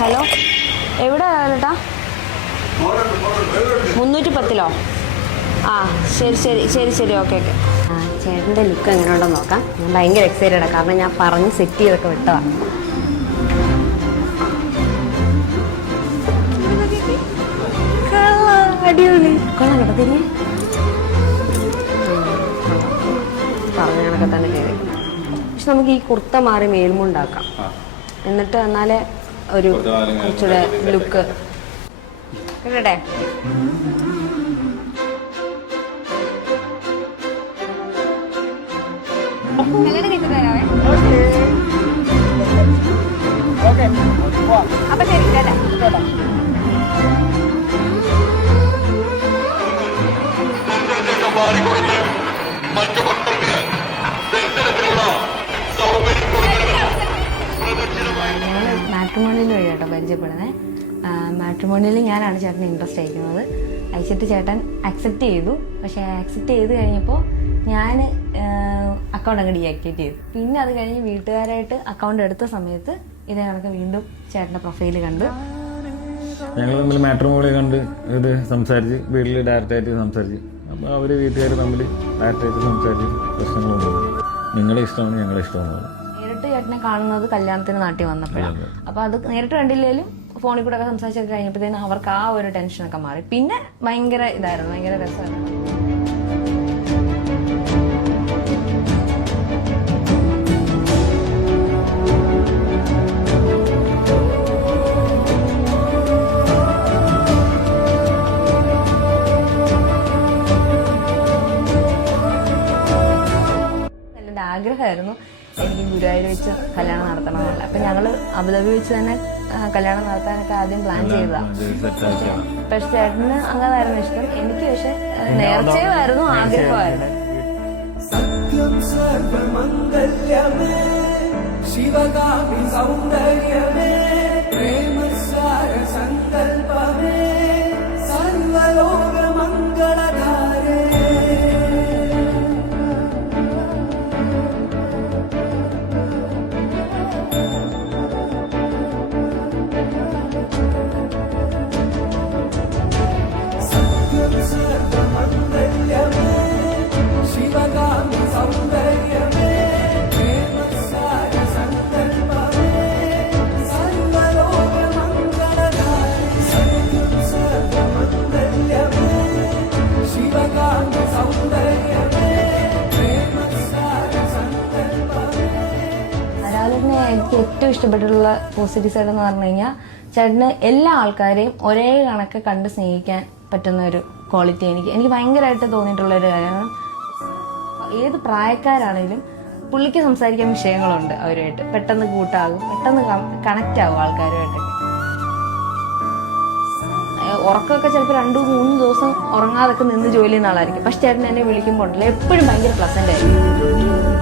Hello, എവിടെ ചേട്ടാ? 310-ലോ? ആ ശരി ശരി ശരി ശരി, ഓക്കെ ഓക്കെ. ആ ചേട്ടൻ്റെ ലുക്ക് എങ്ങനെ ഉണ്ടെന്ന് നോക്കാം. ഞാൻ ഭയങ്കര എക്സൈറ്റഡാണ്, കാരണം ഞാൻ പറഞ്ഞ് സെറ്റ് ചെയ്തൊക്കെ വിട്ടതാണ്. അടിപൊളി കൊള്ളാം കേട്ടോ. തിരികെ പറഞ്ഞ കണക്കെ തന്നെ ചെയ്തേക്കും. പക്ഷെ നമുക്ക് ഈ കുർത്ത മാറി മേൽമുണ്ടാക്കാം, എന്നിട്ട് എന്നാലേ ഒരു കുറച്ചുകൂടെ ലുക്ക് കേട്ടെ. അപ്പൊ ശരി കേട്ടാ. ഞങ്ങൾ മാട്രിമോണിയൽ വഴി കേട്ടോ പരിചയപ്പെടുന്നത്. മാട്രിമോണിയൽ ഞാനാണ് ചേട്ടന് ഇൻട്രസ്റ്റ് അയക്കുന്നത്. അയച്ചിട്ട് ചേട്ടൻ അക്സെപ്റ്റ് ചെയ്തു. പക്ഷെ അക്സെപ്റ്റ് ചെയ്ത് കഴിഞ്ഞപ്പോൾ ഞാൻ അക്കൗണ്ട് അങ്ങ് ഡീആക്ടിവേറ്റ് ചെയ്തു. പിന്നെ അത് കഴിഞ്ഞ് വീട്ടുകാരായിട്ട് അക്കൗണ്ട് എടുത്ത സമയത്ത് ഇതേ കണക്ക് വീണ്ടും ചേട്ടൻ്റെ പ്രൊഫൈൽ കണ്ട് ഞങ്ങൾ തമ്മിൽ മാട്രിമോണിയൽ കണ്ട് ഇത് സംസാരിച്ച് വീട്ടിൽ ഡയറക്റ്റായിട്ട് സംസാരിച്ച്. അപ്പോൾ അവർ വീട്ടുകാർ തമ്മിൽ ഡയറക്റ്റായിട്ട് സംസാരിച്ച് പ്രശ്നങ്ങളൊന്നും നിങ്ങളെ ഇഷ്ടമാണ് ഞങ്ങളെ ഇഷ്ടമാണ്. നേരിട്ട് ചേട്ടനെ കാണുന്നത് കല്യാണത്തിന് നാട്ടിൽ വന്നപ്പോഴാണ്. അപ്പോൾ അത് നേരിട്ട് കണ്ടില്ലേലും ഫോണിൽ കൂടെ ഒക്കെ സംസാരിച്ചൊക്കെ കഴിഞ്ഞപ്പോഴത്തേനും അവർക്ക് ആ ഒരു ടെൻഷനൊക്കെ മാറി. പിന്നെ ഭയങ്കര ഇതായിരുന്നു, ഭയങ്കര രസമായിരുന്നു. എൻ്റെ ആഗ്രഹമായിരുന്നു എനിക്ക് ഗുരുവായൂർ വെച്ച് കല്യാണം നടത്തണമെന്നല്ല. അപ്പം ഞങ്ങൾ അബുദാബി വെച്ച് തന്നെ കല്യാണം നടത്താനൊക്കെ ആദ്യം പ്ലാൻ ചെയ്തതാണ്. പക്ഷെ ചേട്ടന് അങ്ങനെയായിരുന്നു ഇഷ്ടം. എനിക്ക് പക്ഷെ നേർച്ചയായിരുന്നു, ആഗ്രഹമായിരുന്നു. ശിവകാമി സൗന്ദര്യമേ പ്രേമസാര സങ്കൽപമേ സർവലോക മംഗളധാരേ. എനിക്ക് ഏറ്റവും ഇഷ്ടപ്പെട്ടിട്ടുള്ള പോസിറ്റീവ് സൈഡ് എന്ന് പറഞ്ഞു കഴിഞ്ഞാൽ ചേട്ടന് എല്ലാ ആൾക്കാരെയും ഒരേ കണക്ക് കണ്ട് സ്നേഹിക്കാൻ പറ്റുന്ന ഒരു ക്വാളിറ്റി എനിക്ക് ഭയങ്കരമായിട്ട് തോന്നിയിട്ടുള്ള ഒരു കാര്യമാണ്. ഏത് പ്രായക്കാരാണെങ്കിലും പുള്ളിക്ക് സംസാരിക്കാൻ വിഷയങ്ങളുണ്ട് അവരുമായിട്ട്. പെട്ടെന്ന് കൂട്ടാകും, പെട്ടെന്ന് കണക്റ്റ് ആകും ആൾക്കാരുമായിട്ടൊക്കെ. ഉറക്കമൊക്കെ ചിലപ്പോൾ 2-3 ദിവസം ഉറങ്ങാതൊക്കെ നിന്ന് ജോലി ചെയ്യുന്ന ആളായിരിക്കും. പക്ഷെ ചേട്ടൻ എന്നെ വിളിക്കുമ്പോൾ ഉണ്ടല്ലോ എപ്പോഴും ഭയങ്കര പ്ലസന്റ് ആയിരിക്കും.